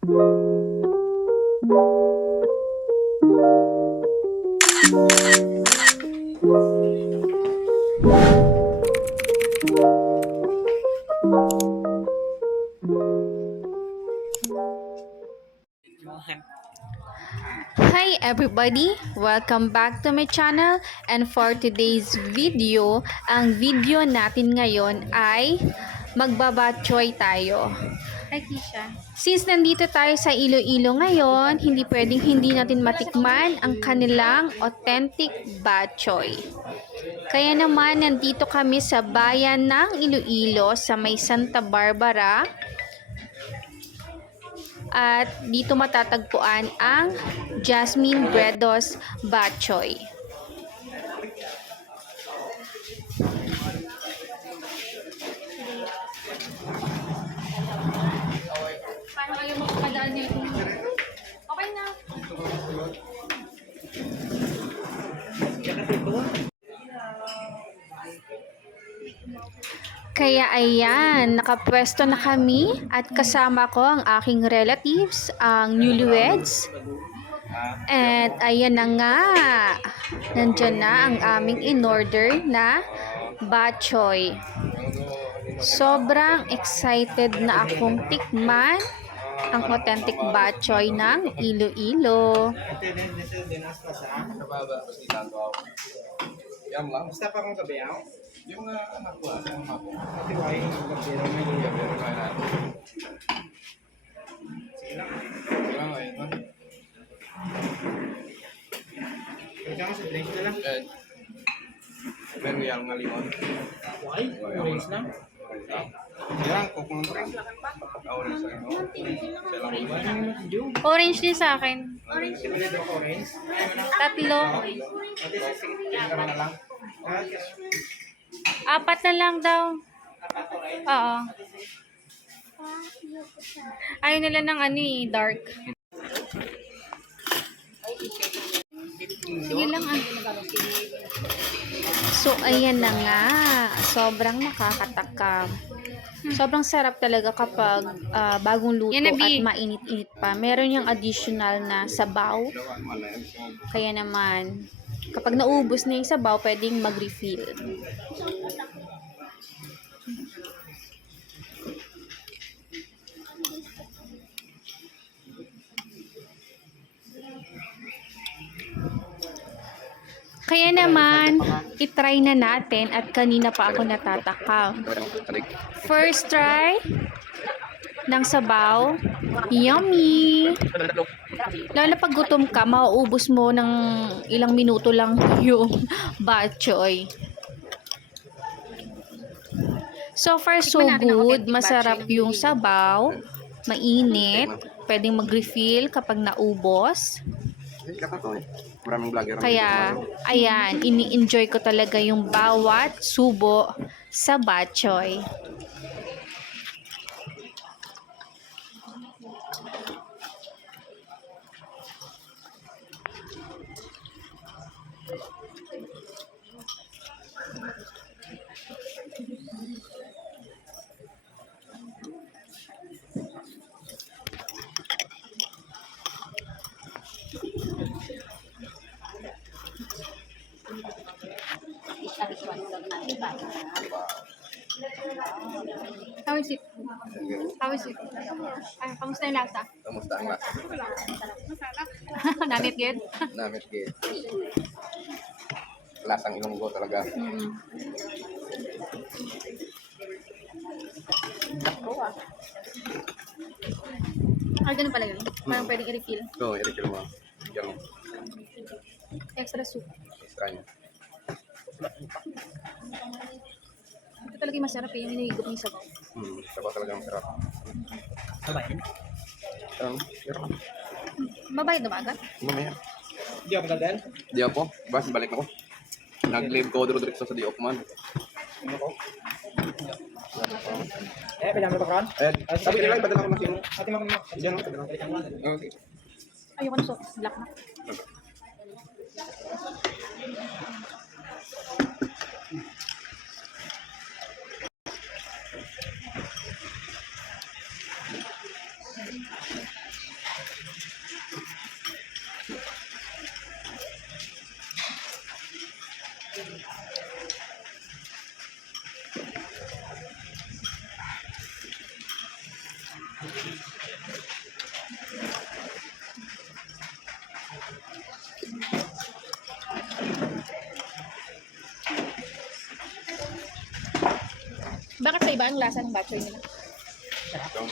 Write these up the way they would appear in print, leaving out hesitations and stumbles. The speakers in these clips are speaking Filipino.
Hi everybody! Welcome back to my channel, and for today's video, ang video natin ngayon ay magbabatchoy tayo. Hi, Kisha. Since nandito tayo sa Iloilo ngayon, hindi pwedeng hindi natin matikman ang kanilang authentic batchoy. Kaya naman nandito kami sa bayan ng Iloilo sa may Santa Barbara. At dito matatagpuan ang Jasmine Bredos Batchoy. Paano kayo magpadaan dito? Okay na. Kaya ayan, nakapwesto na kami at kasama ko ang aking relatives, ang newlyweds. At ayan na nga, nandyan na ang aming in-order na batchoy. Sobrang excited na akong tikman ang authentic batchoy ng Iloilo. Basta pa kong sabihan. Yung anak ko, ang anak ko. Pati why, nagbiro na yung gabiro na natin. Sige lang. Sige lang, ayun man. Kaya ka sa drinks na lang. Meron yung ngalimon. Why? Orange lang? Sige lang, kukulong pa rin. Orange lang. Orange din sa akin. Orange? Orange? Tatlo. Sige na lang. Apat na lang daw. Oo. Ayaw nila ng dark. Sige lang So, ayan na nga. Sobrang nakakatakam. Sobrang sarap talaga kapag bagong luto at mainit-init pa. Meron yung additional na sabaw. Kaya naman, kapag naubos na yung sabaw, pwedeng mag-refill. Kaya naman, itry na natin at kanina pa ako natatakam. First try ng sabaw. Yummy! Lalo pag gutom ka, mauubos mo ng ilang minuto lang yung batchoy. So far, so good. Masarap yung sabaw. Mainit. Pwedeng mag-refill kapag naubos. Kaya, ayan, ini-enjoy ko talaga yung bawat subo sa batchoy. How is it? How is it? Ay, kamusta yung lasa? Kamusta ang lasa? Namit good? Namit gid. Lasang Ilonggo talaga. Ay, ganun pala yun. Parang pwedeng i-refill. Oo, i-refill mo. Yung Extra soup. extra niya. Ito talaga yung masarap yung hinihigop ng sabaw. Sabaw talaga masarap. Sabay. Pero Babayad na ba agad? mamaya. Di ako dadal. Di ako. Bas, balik na ko. Nag-live ko direkto sa di off man. Kailangan mo pa kron? Sabi nila, ipadala ko na sino. Ate mo. Diyan ako, padala ko. Okay. Ayoko na sauce. Black na. Bakit sa iba ang lasa ng batchoy nila? Yung,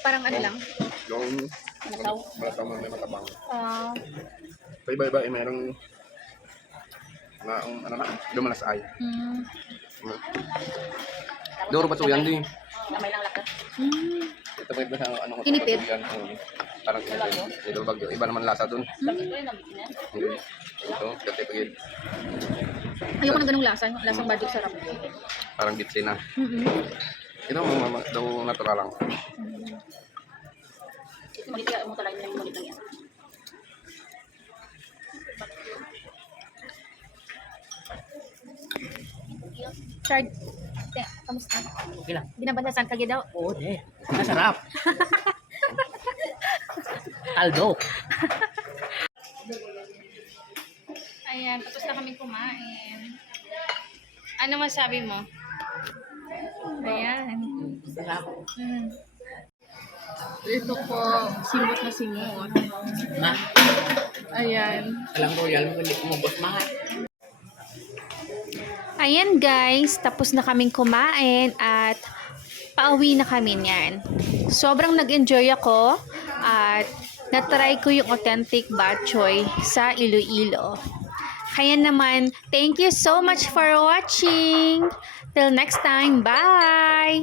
Parang ano lang? yung, Malataw? malataw mo may matabang. Ah, Sa iba-iba, eh, merong, ano na, lumalasay. Duro pa yan din. Namay lang laka. Ito pa iba sa ano ko. Inipid? Parang ito bagyo. Iba naman lasa dun. Bakit ko yung nabitin yan? Ito, kasi pagid, ayoko ng ganung lasa. Yung lasang batchoy sarap. parang gitsi na. Ito, daw natural lang. Ito magiging mo talaga yung mulit lang yan. Chard, kamusta? Okay lang. Binabantasan ka daw. Oo, de. Masarap. Aldo. Ayan, tapos na kami kumain. Ano masabi mo? Ayan. Sarap. Ito po, simot na simot. Ma, Ayan. alam ko yan mo hindi kumubos mahal. Ayan guys, tapos na kaming kumain at pauwi na kami niyan. Sobrang nag-enjoy ako at natry ko yung authentic batchoy sa Iloilo. Kaya naman, thank you so much for watching. Till next time, bye!